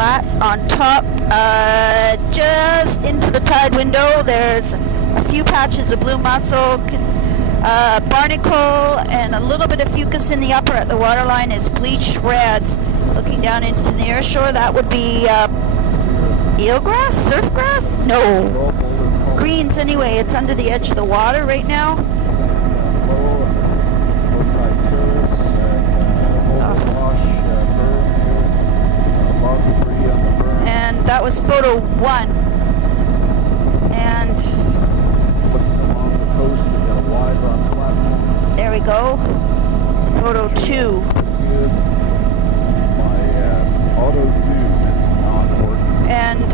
flat on top. Just into the tide window, there's a few patches of blue mussel, barnacle, and a little bit of fucus in the upper. At the waterline is bleached reds. Looking down into the near shore, that would be eelgrass? Surf grass? No. Greens anyway. It's under the edge of the water right now. And that was photo 1. And there we go. Photo 2. And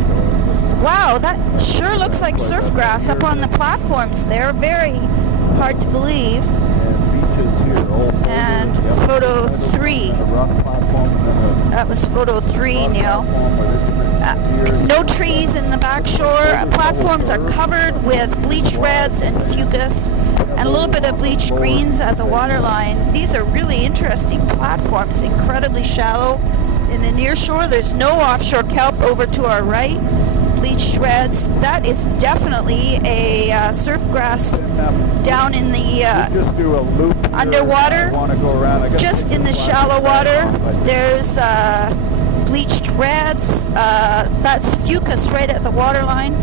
wow, that sure looks like surf grass up on the platforms there. Very hard to believe. And photo 3. That was photo 3, Neil. No trees in the back shore. Platforms are covered with bleached reds and fucus and a little bit of bleached greens at the waterline. These are really interesting platforms, incredibly shallow. In the near shore, there's no offshore kelp over to our right. Bleached reds. That is definitely a surf grass down in the underwater. Just in the shallow water, there's bleached reds. That's fucus right at the waterline.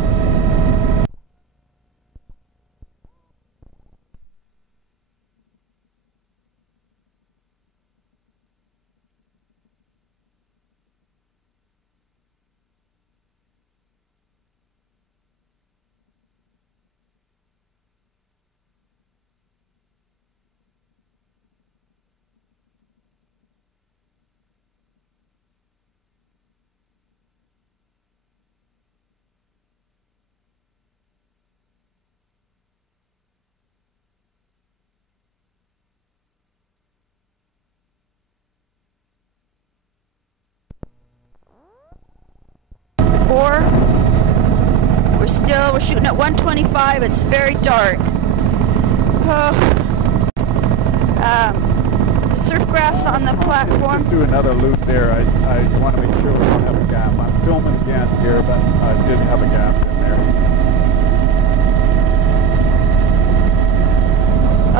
We're shooting at 125. It's very dark. Surf grass on the platform. Just do another loop there. I want to make sure we don't have a gap. I'm filming again here, but I did have a gap in there.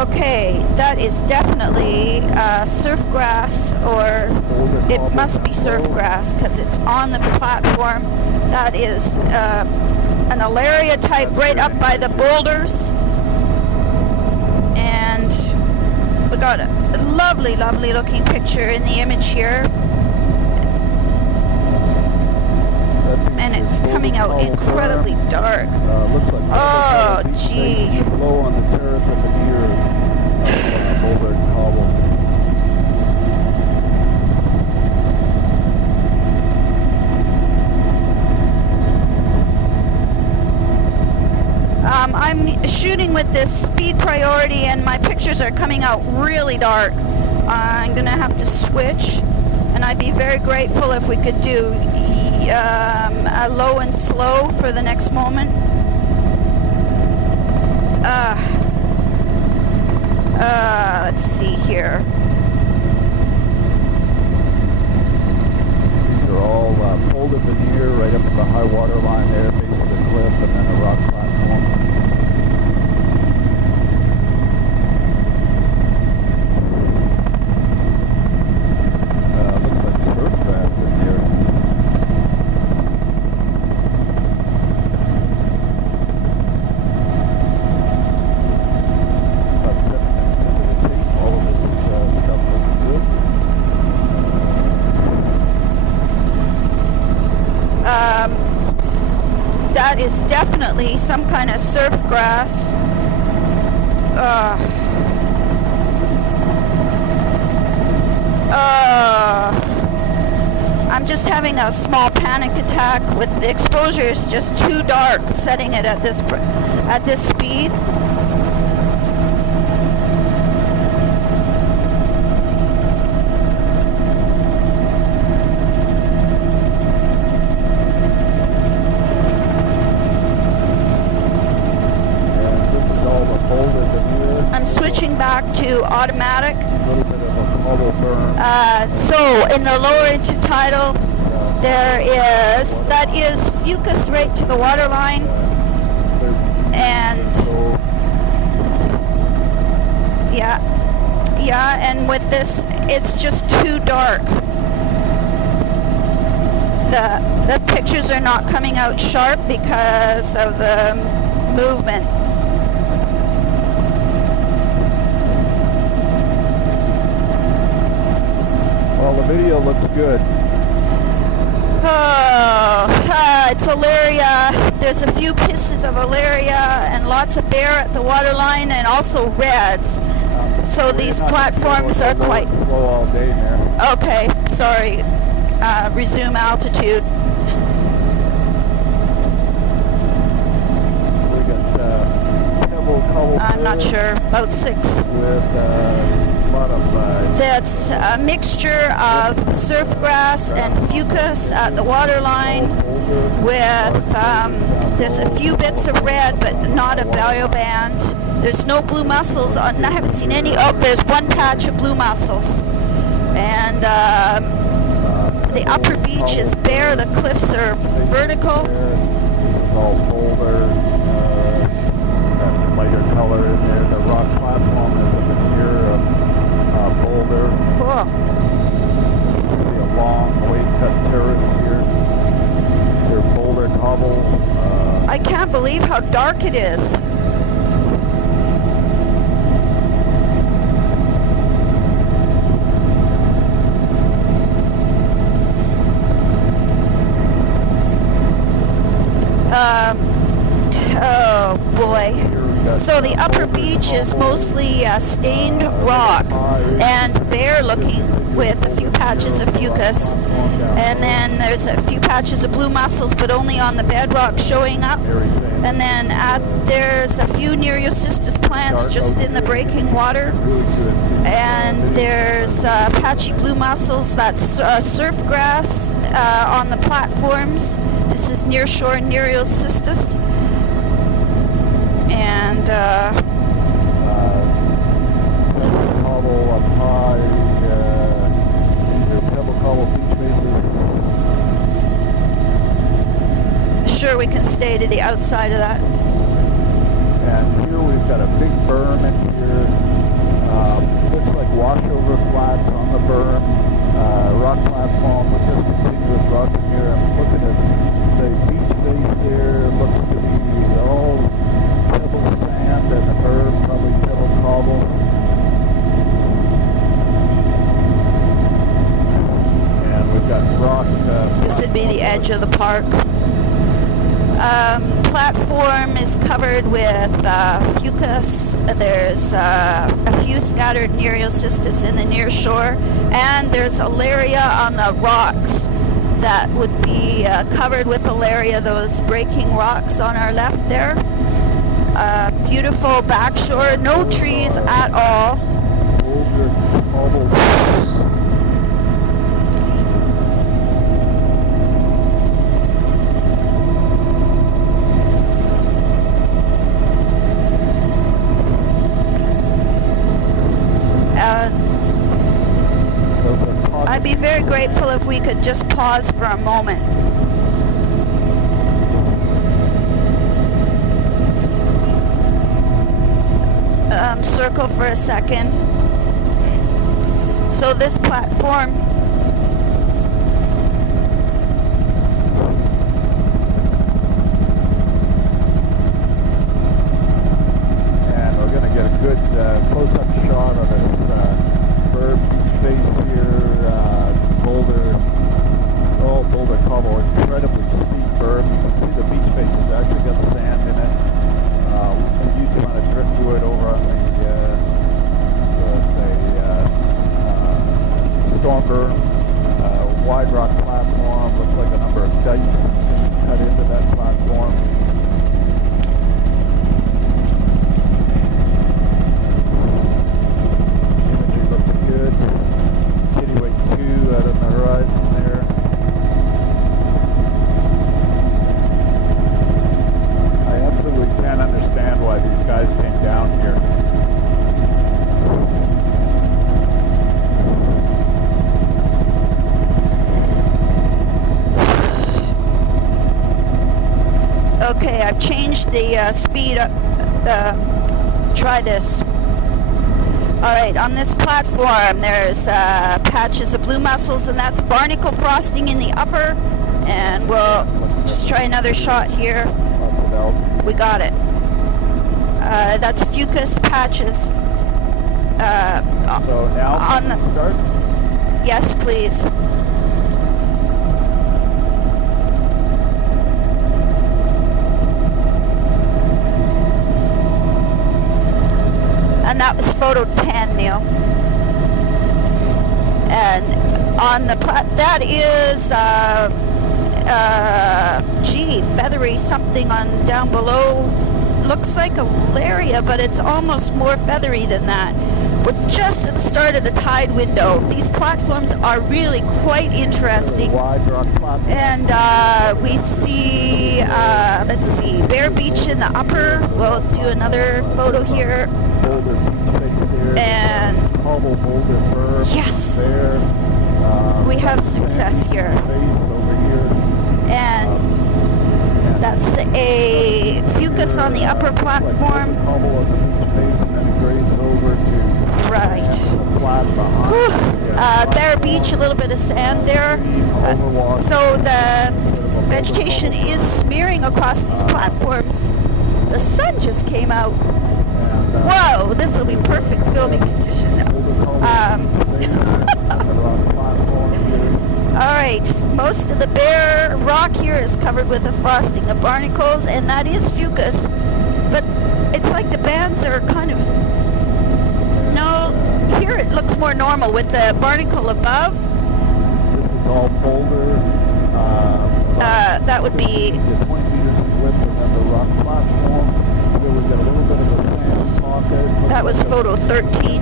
Okay, that is definitely surf grass, or it must be surf grass because it's on the platform. That is an Alaria type right up by the boulders. And we got a lovely, lovely looking picture in the image here. And it's coming out incredibly dark. Oh, gee. Low on the terrace of the near boulder and cobble. I'm shooting with this speed priority and my pictures are coming out really dark. I'm gonna have to switch, and I'd be very grateful if we could do a low and slow for the next moment. Let's see here. These are all folded veneer right up to the high water line there, base of the cliff, and then a rock platform. Looks like surf grass in here. About 7 minutes into the tape, all of this stuff looks good. That is definitely some kind of surf grass. I'm just having a small panic attack. With the exposure is just too dark, setting it at this speed. I'm switching back to automatic. A little bit of a bubble burn. So in the lower intertidal, That is Fucus right to the water line, and yeah, and with this, it's just too dark. The pictures are not coming out sharp because of the movement. Well, the video looks good. It's Alaria. There's a few pieces of Alaria and lots of bear at the waterline, and also reds. So these platforms are quite slow all day there. Okay. Sorry. Resume altitude. We got Pebble Cobble. I'm not sure. About 6. With a lot of. That's a mixture of surfgrass and fucus at the waterline. With there's a few bits of red, but not a bioband. There's no blue mussels. I haven't seen any. Oh, there's one patch of blue mussels, and the upper beach is bare. The cliffs are vertical. It's all boulder. Got lighter color in there. The rock platform is a veneer of boulder. Cool. See a long wave-cut terrace here. They're boulder cobble. I can't believe how dark it is. Oh boy. So the upper beach is mostly stained rock and bare looking with a few patches of fucus. And then there's a few patches of blue mussels, but only on the bedrock showing up. And then there's a few Nereocystis plants just in the breaking water. And there's patchy blue mussels, that's surf grass on the platforms. This is nearshore Nereocystis. And cobble up high, pebble cobble beach bases. Sure, we can stay to the outside of that. And here we've got a big berm in here. Looks like washover flats on the berm. Rock platform with just continuous rock in here. I'm looking at the beach base there. Looks to be all pebble sand and the berm, probably pebble cobble. And we've got rock. This would be the edge of the park. Platform is covered with fucus. There's a few scattered Nereocystis in the near shore, and there's Alaria on the rocks that would be covered with Alaria, those breaking rocks on our left there. Beautiful backshore, no trees at all. I'd be very grateful if we could just pause for a moment. Circle for a second. So this platform and we're going to get a good close-up shot of this berm face here, boulder, all boulder cobble, incredibly steep berm. You can see the beach face has actually got sand in it. You just want to drift to it over on the storm berm, wide rock platform. Looks like a number of dikes cut into that platform. Imagery looks good. Kittiwake 2 out on the horizon there. I absolutely can't understand why these guys came down here. Okay, I've changed the speed up. Try this. Alright, on this platform there's patches of blue mussels, and that's barnacle frosting in the upper. And we'll just try another shot here. We got it. That's fucus patches. So now on the start? Yes, please. And that was photo 10, Neil. And on the that is gee, feathery something on down below. Looks like a Laria, but it's almost more feathery than that. We're just at the start of the tide window. These platforms are really quite interesting. And we see, let's see, Bear Beach in the upper. We'll do another photo here. And yes, we have success here. And that's a fucus on the upper platform. Right. Bear Beach, a little bit of sand there. So the vegetation is smearing across these platforms. The sun just came out. Whoa, this will be perfect filming condition. Alright, most of the bare rock here is covered with a frosting of barnacles, and that is fucus. But it's like the bands are kind of... No, here it looks more normal with the barnacle above. This is all boulder. That would be... 20 meters in width, and then the rock platform. Here we've got a little bit of a sand pocket. That was photo 13.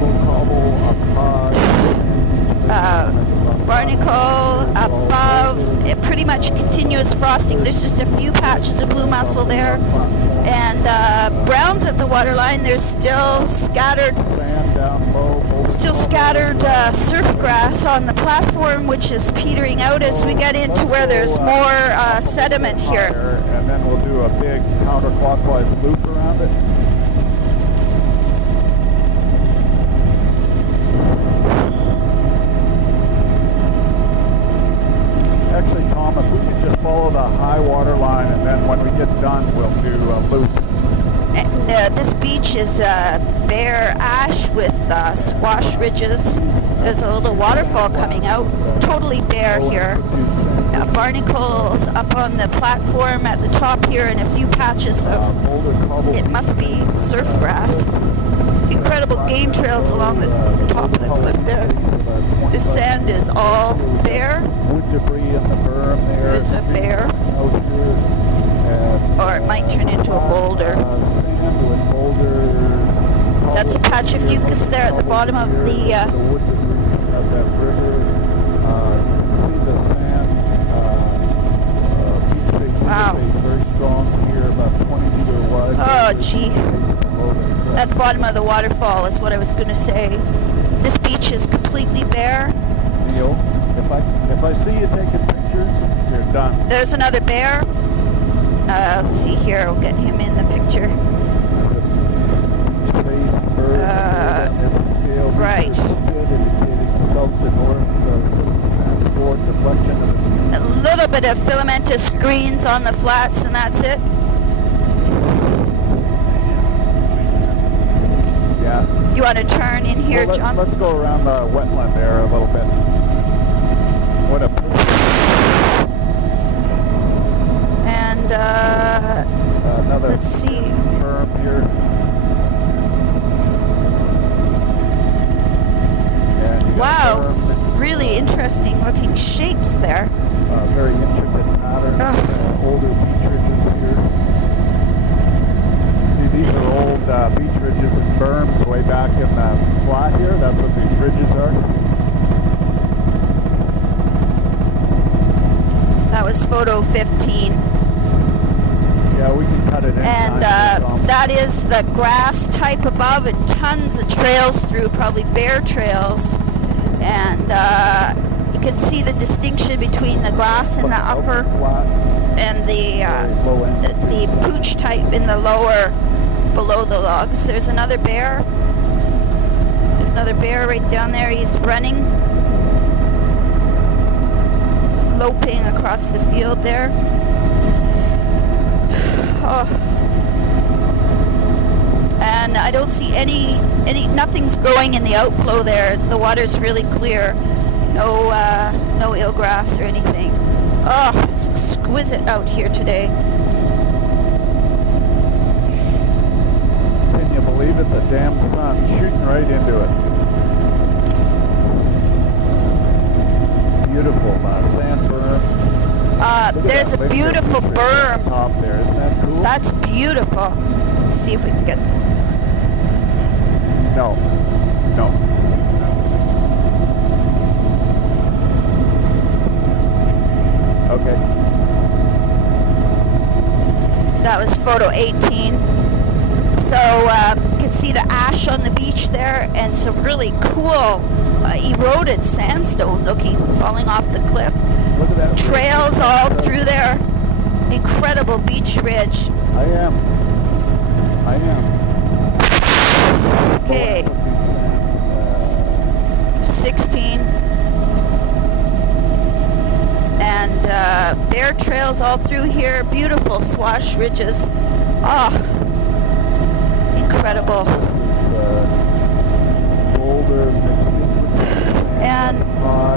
Barnacle above, pretty much continuous frosting. There's just a few patches of blue mussel there. And browns at the waterline. There's still scattered surf grass on the platform, which is petering out as we get into where there's more sediment here. And then we'll do a big counterclockwise loop around it. Actually, Thomas, we can just follow the high water line, and then when we get done, we'll do a loop. And this beach is bare ash with squash ridges. There's a little waterfall coming out. Totally bare here. Barnacles up on the platform at the top here, and a few patches of, it must be surf grass. Incredible game trails along the top of the cliff there. The sand is all bare. Wood debris in the berm there. There's a bear. Or it might turn into a boulder. That's a patch of fucus there at the bottom of the... Wow. Oh, gee. At the bottom of the waterfall is what I was going to say. This beach is completely bare. Neil, if I see you taking pictures, you're done. There's another bear. Let's see here. We'll get him in the picture. Right. A little bit of filamentous greens on the flats, and that's it. Yeah. You want to turn in here, well, John? Let's go around the wetland there a little bit. What a... And another let's see. Berm here. Wow, really interesting looking shapes there. Very intricate pattern. Older beach ridges here. See, these are old beach ridges and berms way back in the flat here. That's what these ridges are. That was photo 15. Yeah, we can cut it in. And that is the grass type above, and tons of trails through, probably bear trails. And you can see the distinction between the grass and the upper. and the pooch type in the lower, below the logs. There's another bear. There's another bear right down there. He's running, loping across the field there. Oh. And I don't see nothing's growing in the outflow there. The water's really clear. No eelgrass or anything. Oh, it's exquisite out here today. Can you believe it? The damn sun shooting right into it. Beautiful sand berm. There's a beautiful berm. Top there, isn't that cool? That's beautiful. Let's see if we can get. No. Okay. That was photo 18. So you can see the ash on the beach there, and some really cool eroded sandstone looking, falling off the cliff. Look at that. Trails all through there. Incredible beach ridge. I am. Okay. 16. And bear trails all through here. Beautiful swash ridges. Oh, incredible. And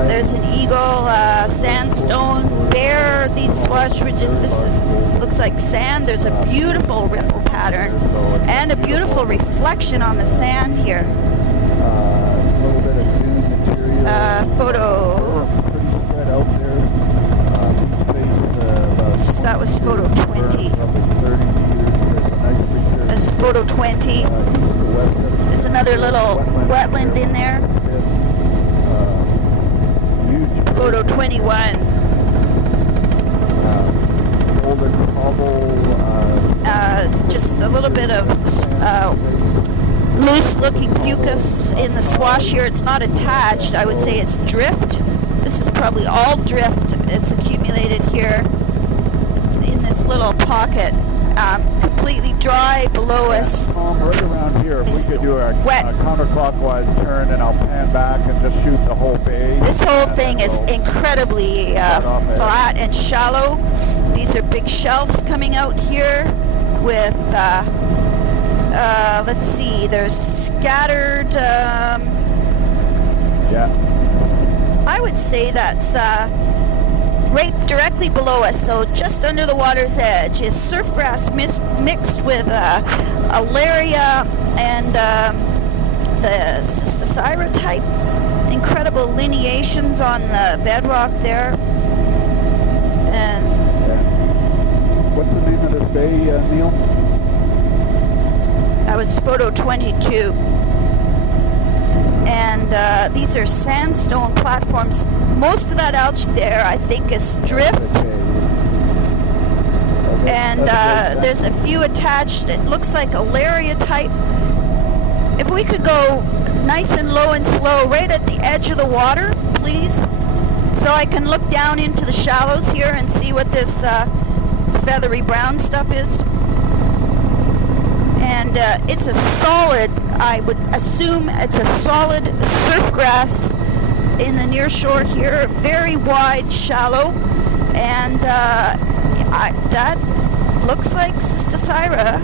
there's an eagle, sandstone, bear, these swash ridges. Looks like sand. There's a beautiful ripple pattern and a beautiful reflection on the sand here. Photo. That was photo 20. There's photo 20. There's another little wetland in there. Photo 21. Just a little bit of loose-looking fucus in the swash here. It's not attached. I would say it's drift. This is probably all drift. It's accumulated here in this little pocket. Completely dry below us. Right around here, if we could do a counterclockwise turn, and I'll pan back and just shoot the whole bay. This whole thing is incredibly flat and shallow. These are big shelves coming out here with, let's see, there's scattered, yeah. I would say that's right directly below us, so just under the water's edge, is surfgrass mixed with alaria and the Cystosira type. Incredible lineations on the bedrock there. And what's the name of this bay, Neil? That was photo 22. And these are sandstone platforms. Most of that algae there, I think, is drift. And there's a few attached. It looks like alaria type. If we could go nice and low and slow right at the edge of the water, please, so I can look down into the shallows here and see what this feathery brown stuff is. And it's a solid, I would assume it's a solid surfgrass in the near shore here, very wide, shallow, and that looks like Cystosira.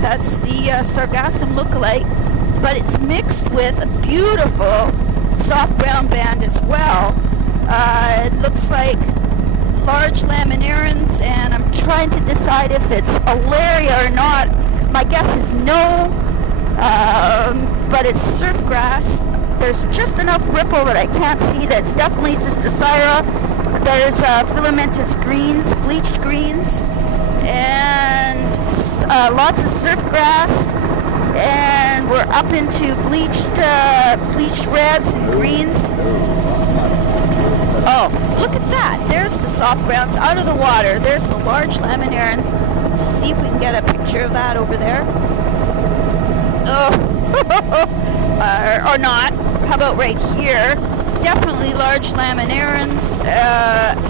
That's the Sargassum lookalike, but it's mixed with a beautiful soft brown band as well. It looks like large laminarans, and I'm trying to decide if it's alaria or not. My guess is no, but it's surfgrass. There's just enough ripple that I can't see that's definitely Cystosira. There's filamentous greens, bleached greens, and lots of surfgrass. And we're up into bleached reds and greens. Oh, look at that. There's the soft browns out of the water. There's the large laminarans. Just see if we can get a picture of that over there. Oh, or not. How about right here? Definitely large laminarans.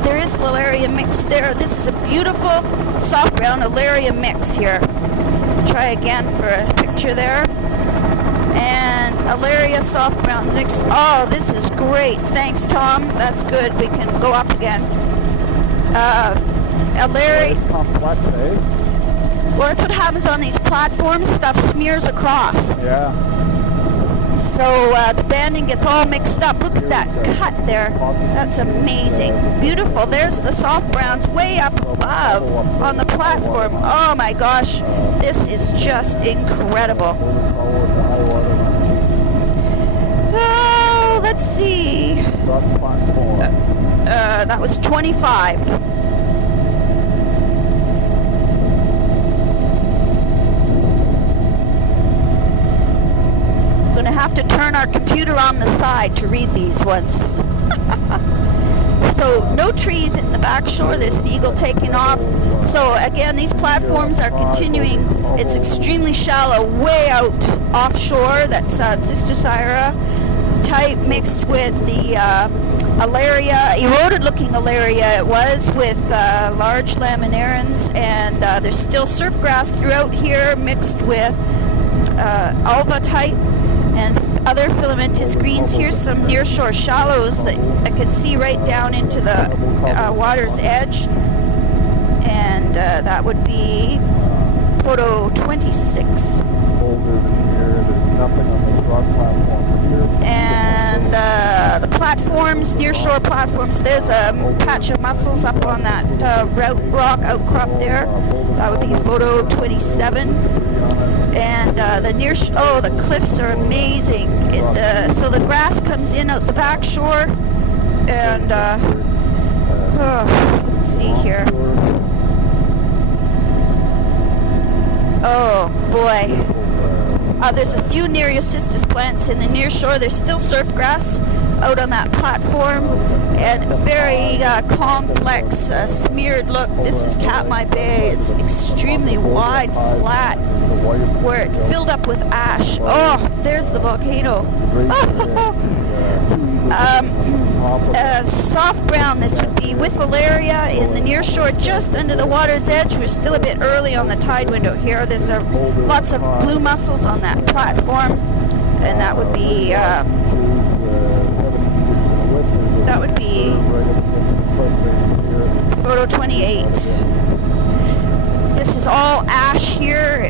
There is Lalaria Alaria mix there. This is a beautiful soft brown Alaria mix here. Try again for a picture there. And Alaria soft brown mix. Oh, this is great. Thanks, Tom. That's good. We can go up again. Alaria. Complex, eh? Well, that's what happens on these platforms. Stuff smears across. Yeah. So the banding gets all mixed up. Look at that cut there. That's amazing. Beautiful. There's the soft browns way up above on the platform. Oh my gosh. This is just incredible. Oh, let's see. That was 25. Going to have to turn our computer on the side to read these ones. So no trees in the back shore. There's an eagle taking off. So again, these platforms are continuing. It's extremely shallow, way out offshore. That's Sister Syrah type mixed with the Alaria, eroded looking Alaria it was, with large laminarans, and there's still surf grass throughout here mixed with Alva type and other filamentous greens. Here's some nearshore shallows that I could see right down into the water's edge, and that would be photo 26. And the platforms, nearshore platforms, there's a patch of mussels up on that rock outcrop there. That would be photo 27. And the cliffs are amazing. So the grass comes in out the back shore, and let's see here. Oh boy. There's a few Nereocystis plants in the near shore. There's still surf grass out on that platform, and very complex, smeared look. This is Katmai Bay. It's extremely wide, flat, where it filled up with ash. Oh, there's the volcano. Soft brown, this would be with Alaria in the near shore, just under the water's edge. We're still a bit early on the tide window here. There's lots of blue mussels on that platform, and that would be photo 28. This is all ash here.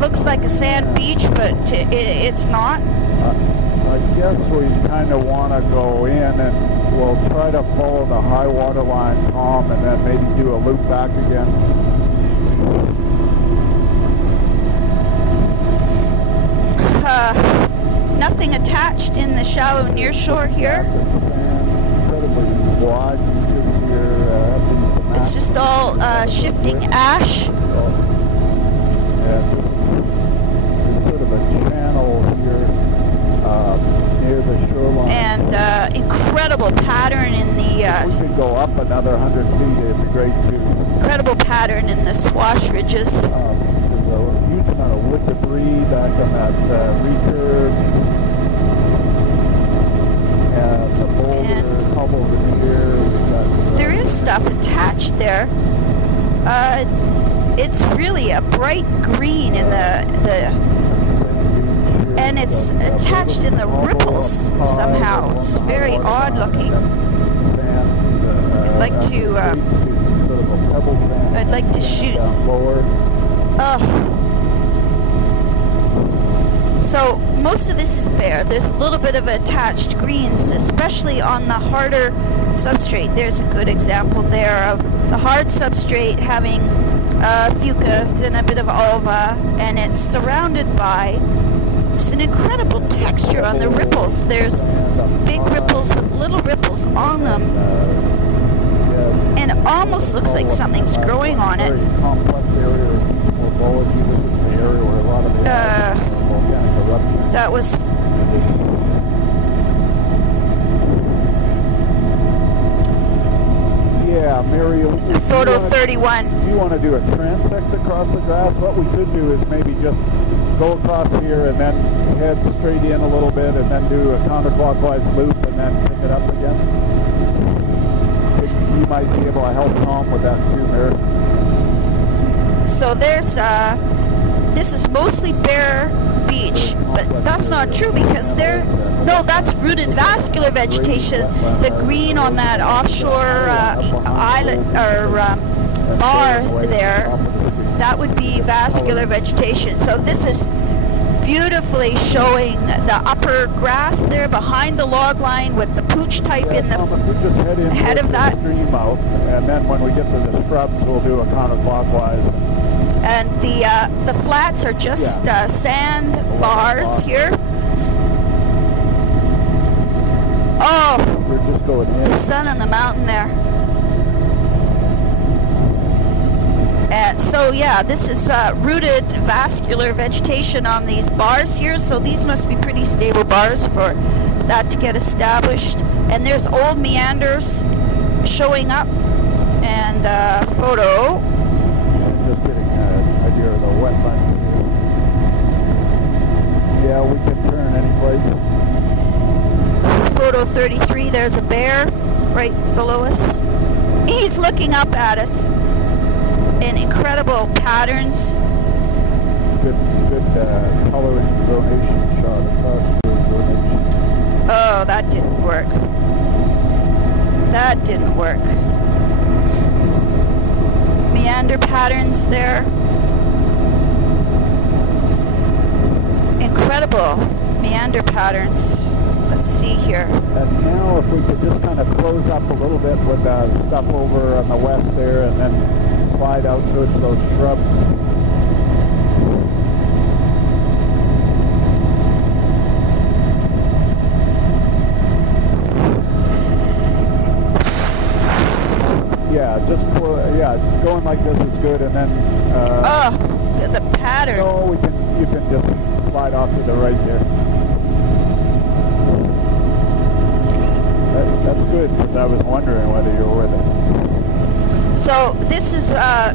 Looks like a sand beach, but it's not. I guess we kind of want to go in and we'll try to follow the high water line, Tom, and then maybe do a loop back again. Nothing attached in the shallow near shore here. It's just all shifting ash. And incredible pattern in the... we could go up another 100 feet, it'd be great too. Incredible pattern in the swash ridges. There's a huge amount of wood debris back on that recurve. The boulder, cobbled in here. There is stuff attached there. It's really a bright green in and it's attached in the ripples somehow. It's very odd looking. I'd like to shoot. So most of this is bare. There's a little bit of attached greens, especially on the harder substrate. There's a good example there of the hard substrate having fucus and a bit of alva, and it's surrounded by just an incredible texture on the ripples. There's big ripples with little ripples on them, and it almost looks like something's growing on it. That was Mary, photo 31. You want to do a transect across the grass? What we could do is maybe just go across here and then head straight in a little bit and then do a counterclockwise loop and then pick it up again. You might be able to help Tom with that too, Mary. So there's, this is mostly bare beach, but that's not true because no, that's rooted vascular vegetation. The green on that offshore island or bar there, that would be vascular vegetation. So this is beautifully showing the upper grass there behind the log line with the pooch type in the head of that. Out, and then when we get to the shrubs, we'll do a counterclockwise. And the flats are just sand bars here. Oh, we're just going in. The sun on the mountain there. So yeah, this is rooted vascular vegetation on these bars here. So these must be pretty stable bars for that to get established. And there's old meanders showing up. And photo. Just getting an idea of the wetlands. Yeah, we can turn any place. Photo 33, there's a bear right below us. He's looking up at us in incredible patterns. Good coloring donation shot across the donation. Oh, that didn't work. That didn't work. Meander patterns there. Incredible meander patterns. Let's see here. And now if we could just kind of close up a little bit with stuff over on the west there and then slide out towards those shrubs. Yeah, going like this is good, and then. The pattern. No, you can just slide off to the right there. That's good, because I was wondering whether you were with it. So this is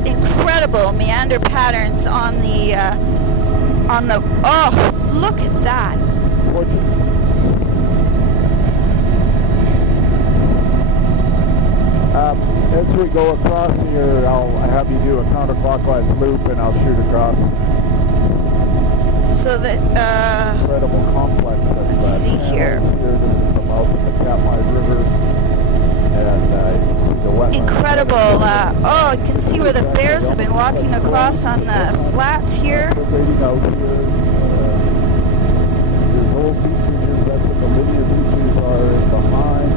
incredible meander patterns on the. Oh, look at that. As we go across here, I'll have you do a counterclockwise loop, and I'll shoot across. So that incredible complex. Let's see here. This is the mouth of the Katmai River, and the wetlands. Incredible. You can see where the bears have been walking across on the flats here. There's old beaches. That's what the linear beaches are behind.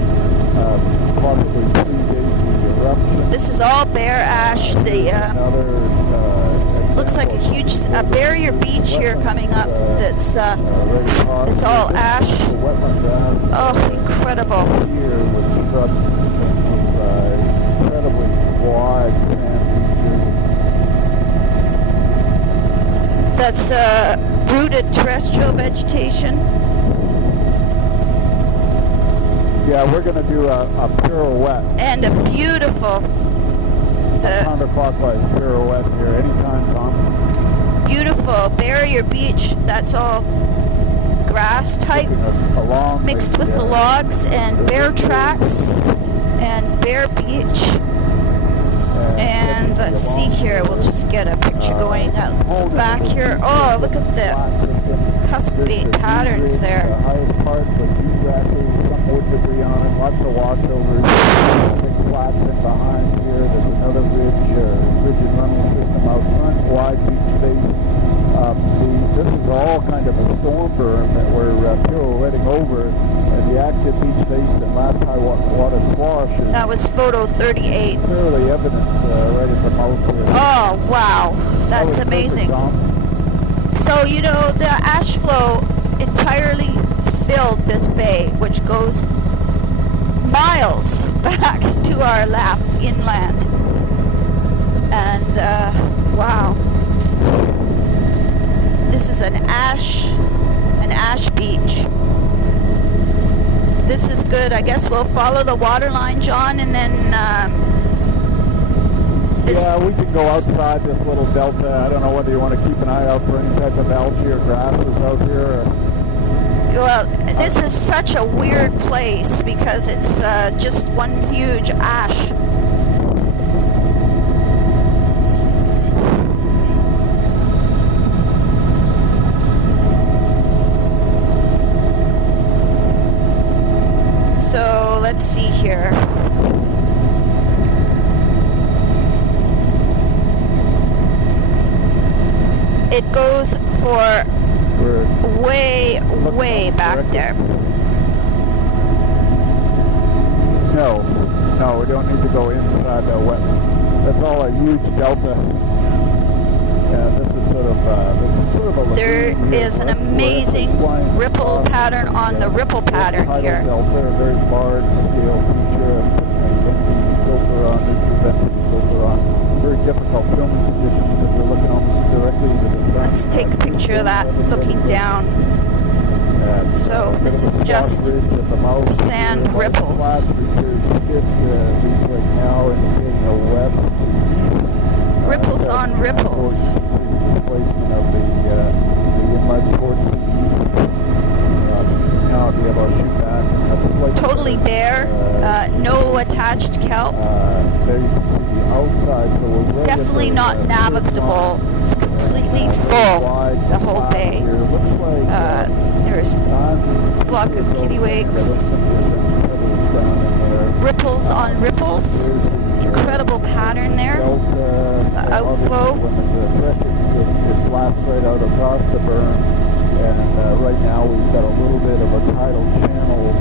Possibly predates the eruption. This is all bare ash. Looks like a huge barrier beach here coming up. That's it's all ash. Oh, incredible! Here with shrubs and incredibly wide sand. That's rooted terrestrial vegetation. Yeah, we're going to do a pirouette. And a beautiful. Counterclockwise pirouette here. Anytime, Tom. Beautiful barrier beach. That's all grass type mixed with the logs and bear tracks and bare beach. And let's see here. We'll just get a picture going back here. Oh, look at the cuspate patterns there. The highest part with dew grasses, some wood debris on it, lots of washovers, big flats in behind here. There's another ridge and runway system out front, wide beach space. This is all kind of a storm berm that we're pirouetting over, and the active beach face and last high water swash is. That was photo 38. Clearly evident right at the mouth here. Oh wow, that's amazing. So, you know, the ash flow entirely filled this bay, which goes miles back to our left inland. And, wow. This is an ash beach. This is good. I guess we'll follow the water line, John, and then... Yeah, we can go outside this little delta. I don't know whether you want to keep an eye out for any type of algae or grasses out here. Well, this is such a weird place because it's just one huge ash here. It goes for way, way back there. No, we don't need to go inside the wetland. That's all a huge delta. Yeah, this is sort of a there is an amazing ripple pattern on the ripple pattern here. Delta, a very large scale feature, filter on, intensity filter on. Very difficult filming conditions because we're looking almost directly into the sun. Let's take a picture of that looking down. So this is just sand ripples. Ripples on ripples. Totally bare, no attached kelp. Definitely not navigable. It's completely full, the whole bay. There's a flock of kittiwakes. Ripples on ripples. Incredible pattern there. The outflow. It blasts right out across the berm. And right now we've got a little bit of a tidal channel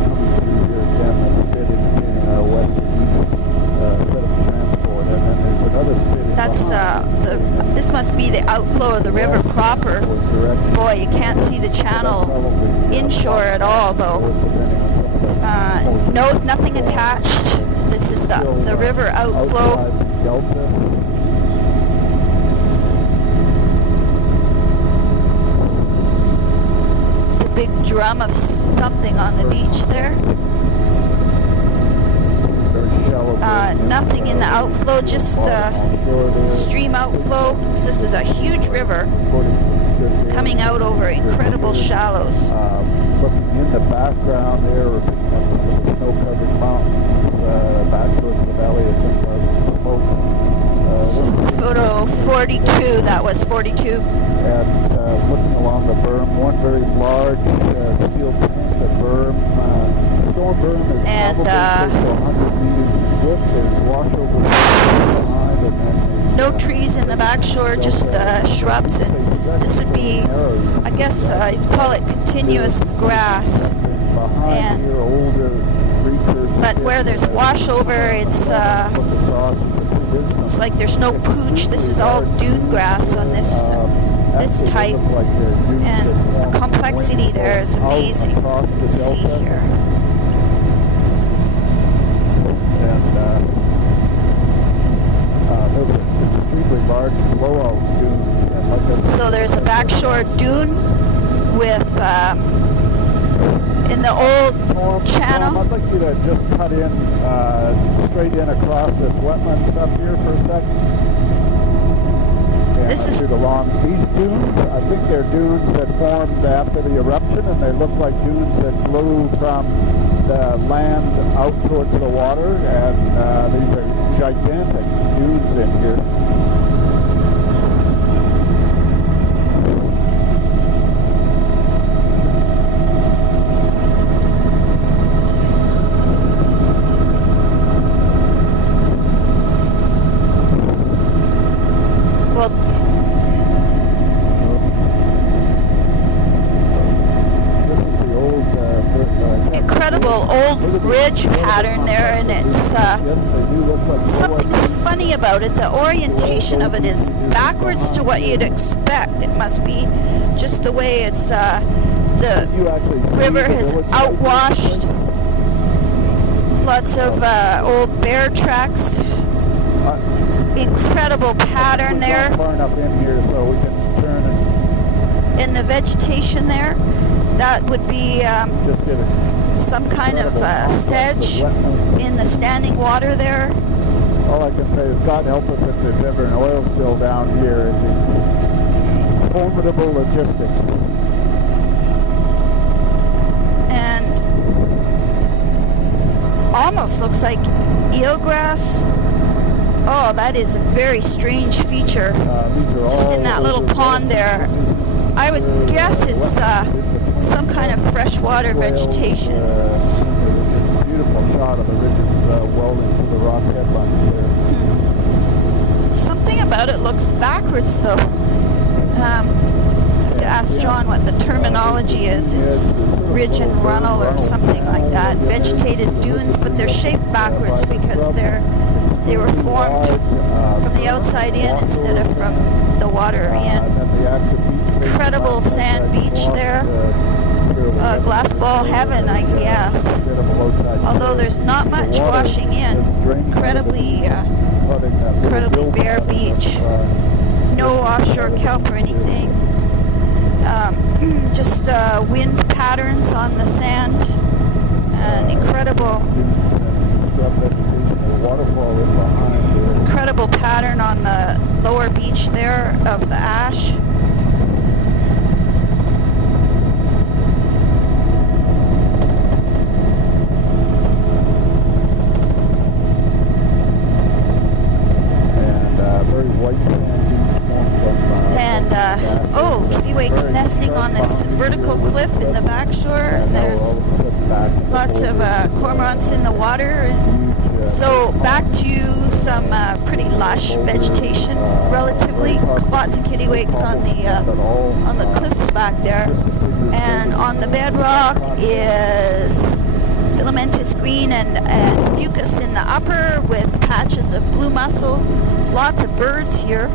coming through here again. That's a bit indicating our west and east set of transport. And then there's another spit. That's this must be the outflow of the river proper. Boy, you can't see the channel inshore at all though. No, nothing attached. This is the river outflow. It's a big drum of something on the beach there. Nothing in the outflow, just stream outflow. This is a huge river coming out over incredible shallows. Looking in the background there, we're picking up some of the snow-covered mountains back towards the valley of Smoke. Photo 42, that was 42. And looking along the berm, one very large steel tank, the berm. The storm berm is probably 100 meters width. There's washover behind, and then no trees in the back shore, just shrubs, and this would be, I guess I'd call it continuous grass. And but where there's washover, it's like there's no pooch. This is all dune grass on this type, and the complexity there is amazing. Let's see here. So there's a backshore dune with in the old channel. I'd like you to just cut in straight in across this wetland stuff here for a second. This is along these dunes. I think they're dunes that formed after the eruption, and they look like dunes that blew from the land out towards the water. And these are gigantic dunes in here. Old ridge pattern there, and it's something's funny about it. The orientation of it is backwards to what you'd expect. It must be just the way it's the river has outwashed lots of old bear tracks. Incredible pattern there in the vegetation say that would be some kind of sedge in the standing water there. All I can say is God help us if there's ever an oil spill down here. It's formidable logistics. And almost looks like eelgrass. Oh, that is a very strange feature. Just in that little pond there. I would guess it's some kind of freshwater vegetation. beautiful shot of the ridges welding to the rock headlands there. Something about it looks backwards, though. To ask John what the terminology is. It's ridge and runnel or something like that. Vegetated dunes, but they're shaped backwards because they were formed from the outside in instead of from the water in. Incredible sand beach there. Glass ball heaven, I guess. Although there's not much washing in. Incredibly bare beach. No offshore kelp or anything. Just wind patterns on the sand. Incredible pattern on the lower beach there of the ash. Kittiwakes nesting on this vertical cliff in the back shore, and there's lots of cormorants in the water. So back to some pretty lush vegetation, relatively. Lots of kittiwakes on the cliff back there, and on the bedrock is filamentous green and fucus in the upper with patches of blue mussel. Lots of birds here.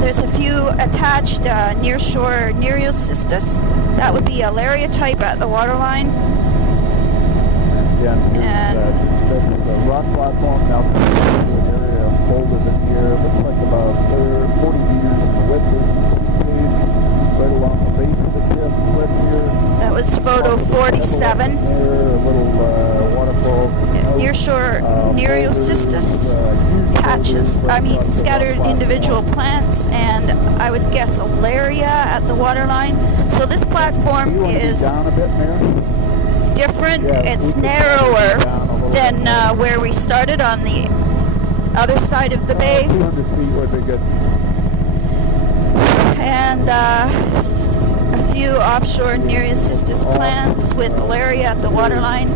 There's a few attached nearshore Nereocystis. That would be a Alaria type at the waterline. And the rock platform now comes into an area folded in here. Looks like about 40 meters in the width right along the base of the cliff here. That was photo 47. There, a little waterfall. Nearshore Nereocystis patches, scattered individual plants, and I would guess Alaria at the waterline. So this platform is different. It's narrower than where we started on the other side of the bay. 200 feet would be good. And a few offshore Nereocystis plants with Alaria at the waterline.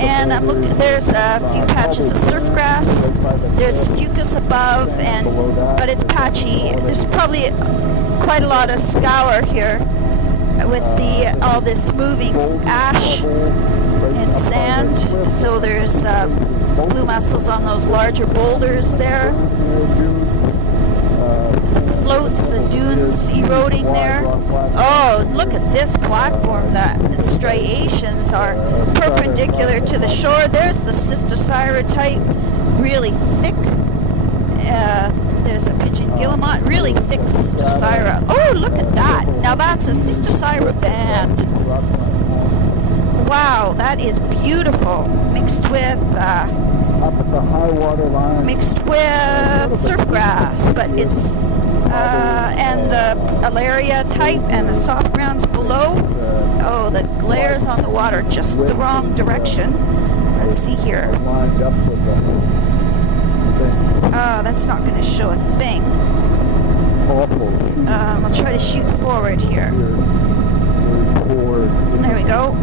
And I'm looking. There's a few patches of surf grass. There's fucus above, but it's patchy. There's probably quite a lot of scour here with all this moving ash and sand. So there's blue mussels on those larger boulders there. Some floats, the dunes eroding there. Oh, look at this platform. The striations are perpendicular to the shore. There's the Cystosira type, really thick. There's a pigeon guillemot, really thick Cystosira. Oh, look at that. Now that's a Cystosira band. Wow, that is beautiful. Mixed with up at the high water line. Mixed with surf grass, but it's and the Alaria type and the soft grounds below. Oh, the glare's on the water just the wrong direction. Let's see here. Oh, that's not going to show a thing. I'll try to shoot forward here. There we go.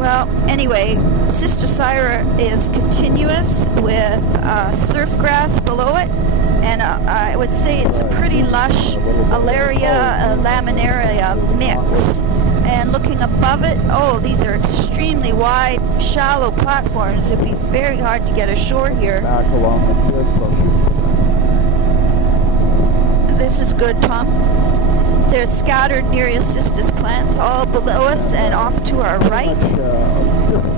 Well, anyway, Cystosira is continuous with surf grass below it, and I would say it's a pretty lush Alaria laminaria mix. And looking above it, oh, these are extremely wide, shallow platforms. It'd be very hard to get ashore here. This is good, Tom. There's scattered Nereocystis plants all below us and off to our right.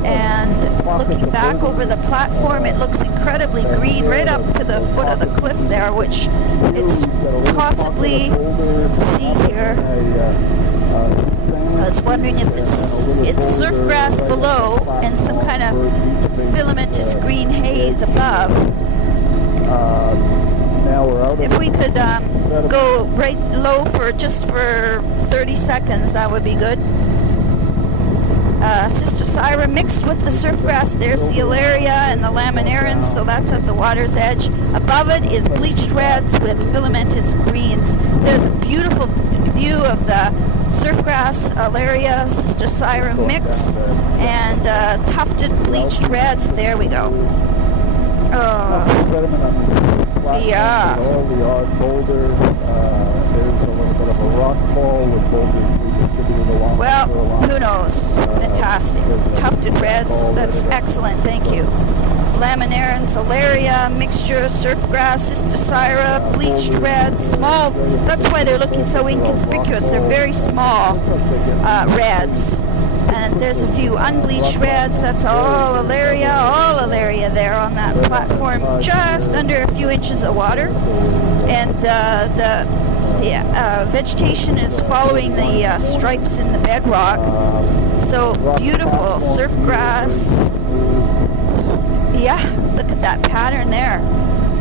And looking back over the platform, it looks incredibly green right up to the foot of the cliff there, which it's possibly, let's see here. I was wondering if it's surf grass below and some kind of filamentous green haze above. If we could go right low for 30 seconds, that would be good. Cystosira mixed with the surf grass. There's the Alaria and the laminarans, so that's at the water's edge. Above it is bleached reds with filamentous greens. There's a beautiful view of the surfgrass, alaria, Cystosira mix, and tufted bleached reds. There we go. Yeah. All the odd boulders. There's a little bit of a rock fall with boulders we distributed along. Well, who knows? Fantastic. Tufted reds. That's excellent. Thank you. Laminarans, alaria, mixture, surfgrass, Cystosira, bleached reds, small. That's why they're looking so inconspicuous. They're very small reds. And there's a few unbleached reds. That's all alaria there on that platform, just under a few inches of water. And the vegetation is following the stripes in the bedrock. So beautiful surfgrass. Yeah, look at that pattern there.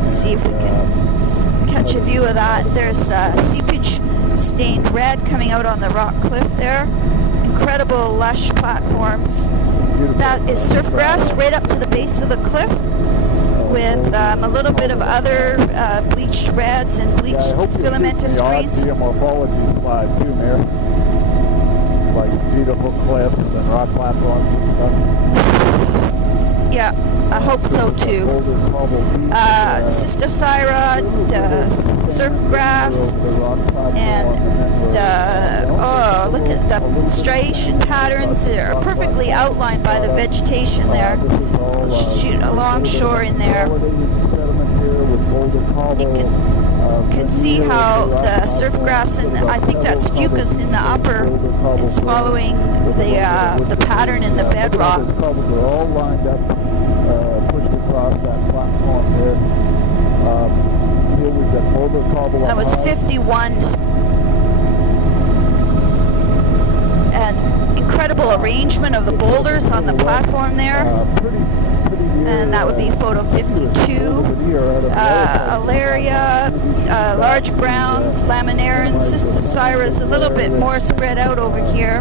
Let's see if we can catch a view of that. There's seepage stained red coming out on the rock cliff there. Incredible lush platforms. That is surfgrass right up to the base of the cliff, with a little bit of other bleached reds and bleached filamentous greens. Morphology slide too, Mayor. Like beautiful cliffs and rock platforms and stuff. Yeah, I hope so too. Cystosira, surfgrass, and oh, look at the striation patterns. They're perfectly outlined by the vegetation there. We'll shoot along shore in there. You can see how the surfgrass, and I think that's fucus in the upper, it's following the pattern in the bedrock. They're all lined up, pushed across that platform there. Here we've got boulder cobble. That was 51. And incredible arrangement of the boulders on the platform there. And that would be photo 52. Alaria, large browns, laminarans, Cystosiras, a little bit more spread out over here.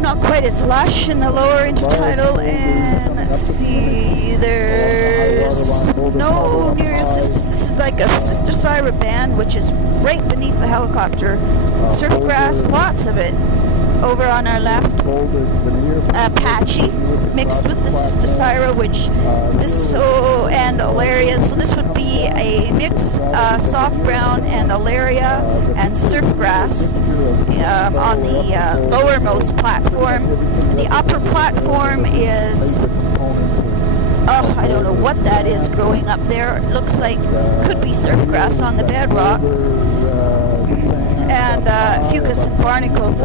Not quite as lush in the lower intertidal. And let's see, there's no near Cystos. This is like a Cystosira band, which is right beneath the helicopter. Surfgrass, lots of it. Over on our left, patchy, mixed with the Cystosira, which and alaria. So this would be a mix, soft brown and alaria and surfgrass on the lowermost platform. The upper platform is, oh, I don't know what that is growing up there. It looks like could be surfgrass on the bedrock. And fucus and barnacles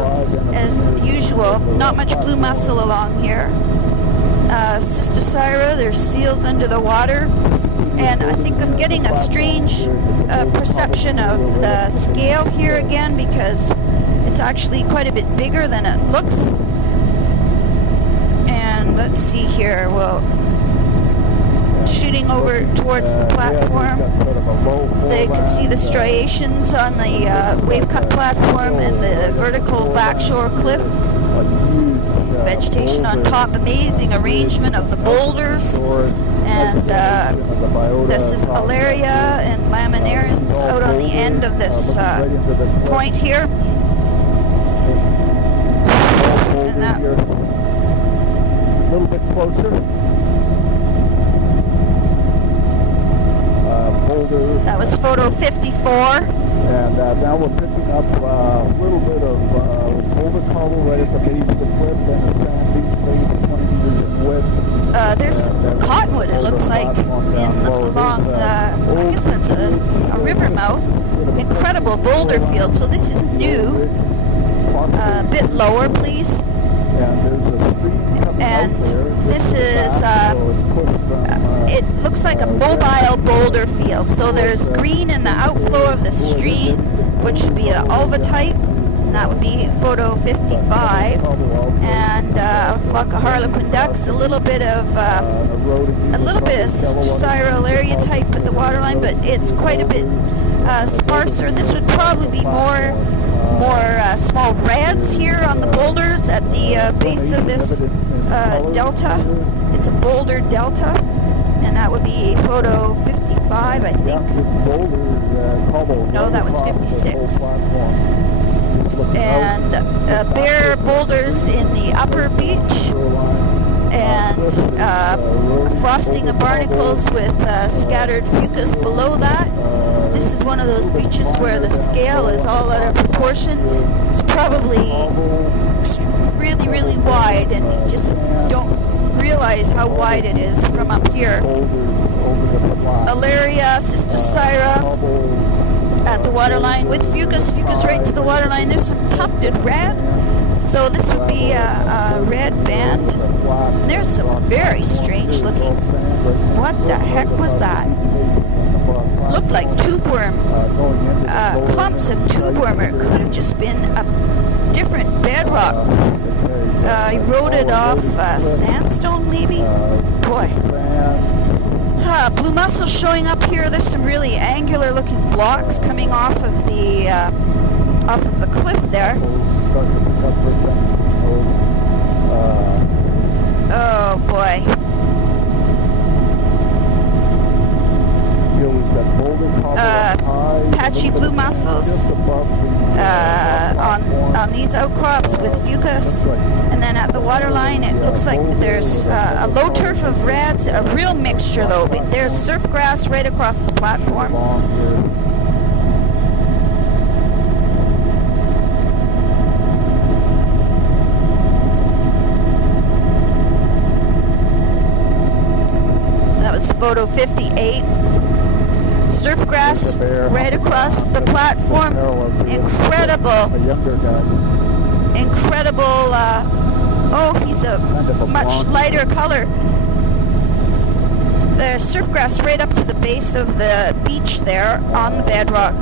as usual. Not much blue mussel along here. Cystosira, there's seals under the water. And I think I'm getting a strange perception of the scale here again, because it's actually quite a bit bigger than it looks. And let's see here. Well, shooting over towards the platform, they can see the striations on the wave cut platform and the vertical backshore cliff. Vegetation on top, amazing arrangement of the boulders. And this is alaria and laminarans out on the end of this point here. And that a little bit closer. That was photo 54. And now we're picking up a little bit of boulder cobble right at the base of the cliff, and a sand beach base 20 meters in width. There's some cottonwood, it looks like, along the, I guess that's a river mouth. Incredible boulder field. So this is new. A bit lower, please. And this is, it looks like a mobile boulder field. So there's green in the outflow of the stream, which would be the ulvatite, and that would be photo 55. And a flock of harlequin ducks, a little bit of Cystosira alaria type at the waterline, but it's quite a bit sparser. This would probably be more small reds here on the boulders at the base of this delta. It's a boulder delta, and that would be photo 55, I think. No, that was 56. and bare boulders in the upper beach, and frosting of barnacles with scattered fucus below that. This is one of those beaches where the scale is all out of proportion. It's probably really, really wide, and you just don't realize how wide it is from up here. Alaria, Cysticerca at the waterline with fucus right to the waterline. There's some tufted red, so this would be a red band. There's some very strange looking. What the heck was that? Looked like tube worm, clumps of tube worm, or it could have just been a different bedrock. Eroded off sandstone, maybe? Boy. Blue mussel showing up here. There's some really angular looking blocks coming off of the cliff there. Oh boy. Patchy blue mussels on these outcrops with fucus, and then at the waterline it looks like there's a low turf of reds, a real mixture though. There's surf grass right across the platform. That was photo 58. Surf grass right across the platform. Incredible. Oh, he's a much lighter color. There's surf grass right up to the base of the beach there on the bedrock.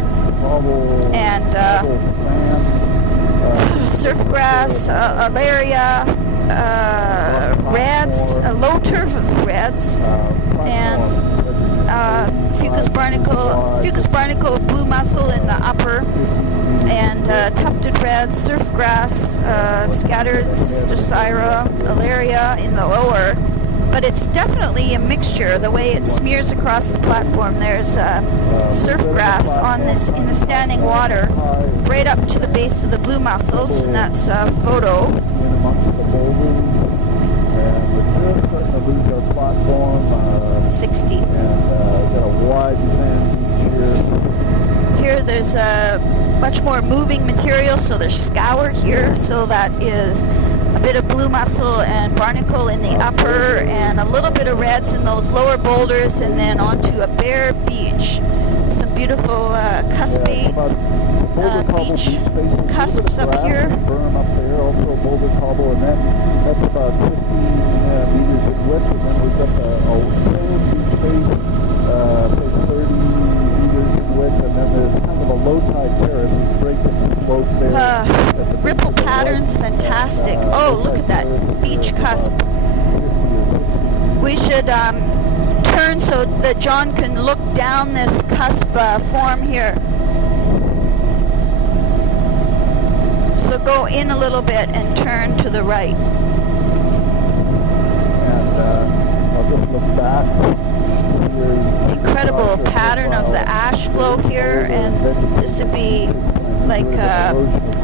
And surf grass, alaria, reds, a low turf of reds, and fucus barnacle, blue mussel in the upper, and tufted reds, surf grass, scattered Cysticerca, alaria in the lower. But it's definitely a mixture. The way it smears across the platform, there's surf grass on this in the standing water, right up to the base of the blue mussels, and that's a photo. 60. Here there's much more moving material, so there's scour here, so that is a bit of blue mussel and barnacle in the upper, and a little bit of reds in those lower boulders, and then onto a bare beach. Some beautiful cuspate beach cusps up here. Berm up there, also boulder cobble, and then that's about 15 meters in width, and then we've got the sand beach face, say 30 meters in width, and then there's kind of a low tide terrace that's breaking the slope there. Ripple patterns, fantastic. Oh, look at that beach cusp. We should turn so that John can look down this cusp form here. So go in a little bit and turn to the right. And I'll just look back. Incredible pattern of the ash flow here, and this would be like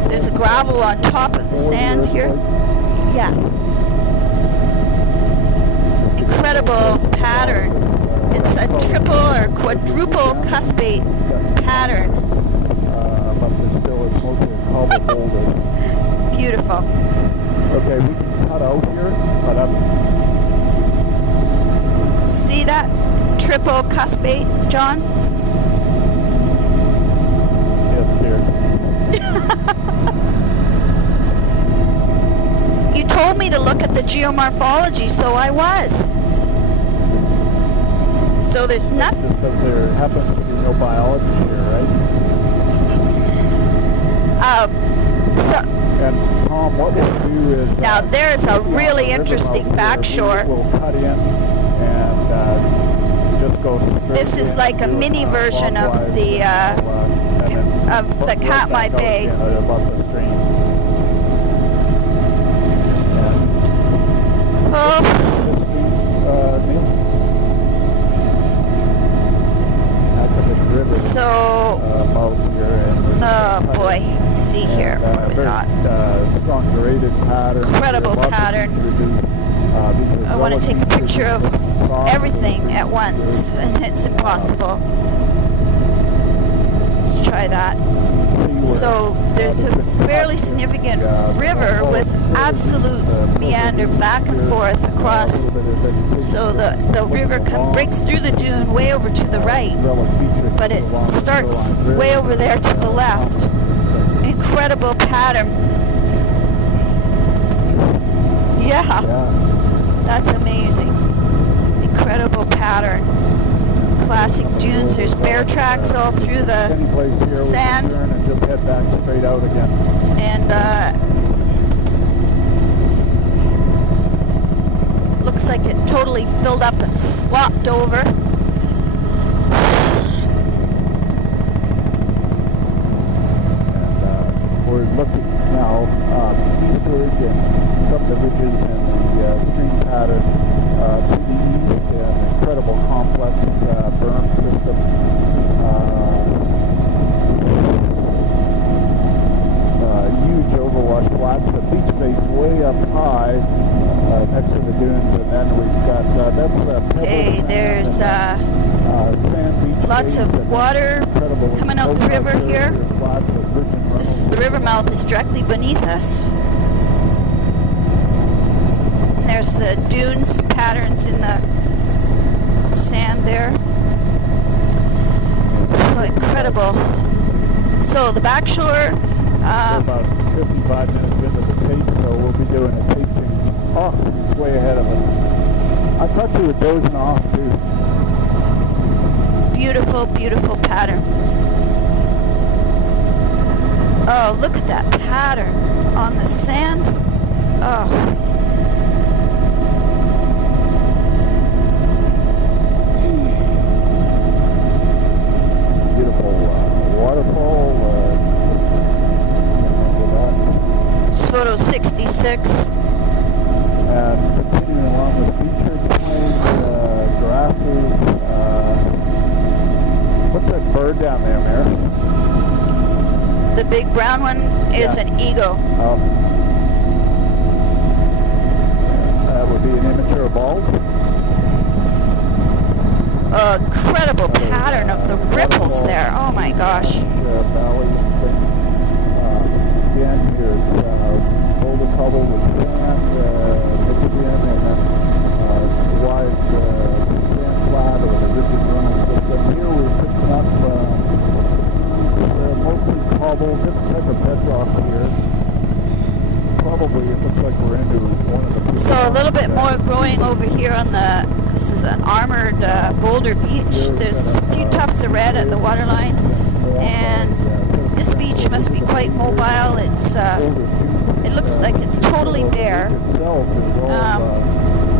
there's a gravel on top of the sand here. Yeah. Incredible pattern. It's a triple or quadruple cuspate pattern. But there's still a mostly a cobble boulder. Beautiful. Okay, we can cut out here, cut up. See that triple cuspate, John? Yes, dear. You told me to look at the geomorphology, so I was. So there's nothing. Just because there happens to be no biology here, right? And Tom, what we'll do is now there's a really interesting backshore. We'll cut in and just go. This is like a mini version of the Katmai Bay. Oh. So, oh boy, let's see here. I want to take a picture of everything at once, and it's impossible. Let's try that. So there's a fairly significant river with absolute meander back and forth across. So the river breaks through the dune way over to the right, but it starts way over there to the left. Incredible pattern. Yeah, that's amazing. Incredible pattern. Classic dunes. There's bear tracks all through the sand. And just head back straight out again. And looks like it totally filled up and slopped over. And we're looking now eastward and subdivisions and the stream pattern to the east, an incredible complex berm system. Huge overwash flats, the beach face way up high next to the dunes, and then we've got Okay, there's sand beach lots of water coming out the river here. This is the river mouth is directly beneath us. And there's the dunes patterns in the sand there. Oh, incredible. So the back shore. About 55 minutes into the tape, so we'll be doing a tape change. Oh, he's way ahead of us. I thought you were dozing off too. Beautiful, beautiful pattern. Oh, look at that pattern on the sand. Oh. Beautiful waterfall. Photo 66. And continuing along with featured plains, grasses. What's that bird down there, Mary? The big brown one is an eagle. That would be an immature bald. Incredible pattern of the ripples there. Oh my gosh. Valley and things. Again, here's boulder cobble with sand mixed in, and then wide sand flat or the rigid running system. Here we're picking up mostly cobble, different type of bedrock here. Probably it looks like we're into one of the... So a little bit more growing over here on the... This is an armored boulder beach. There's a few tufts of red at the waterline, and this beach must be quite mobile. It's it looks like it's totally bare.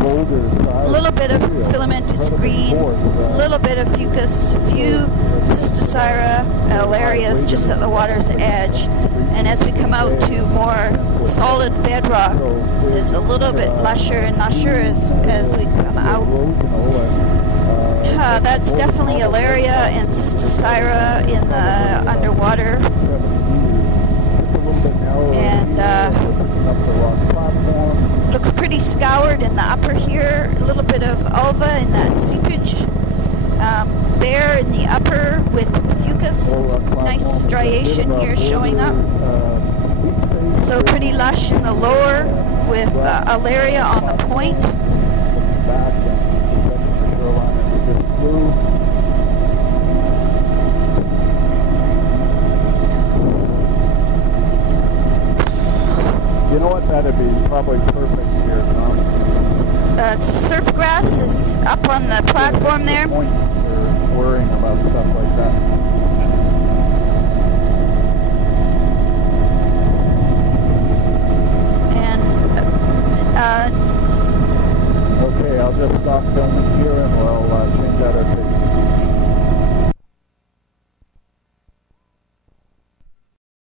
A little bit of filamentous green, a little bit of fucus, a few Cysticerra alarias just at the water's edge. And as we come out to more solid bedrock, it's a little bit lusher and lusher as we come out. That's definitely alaria and Cysticerra in the underwater. And looks pretty scoured in the upper here. A little bit of ulva in that seepage. Bare in the upper with fucus. It's a nice striation here showing up. So pretty lush in the lower with alaria on the point. You know what? That'd be probably perfect here, Tom. Surf grass is up on the platform there. They're worrying about stuff like that.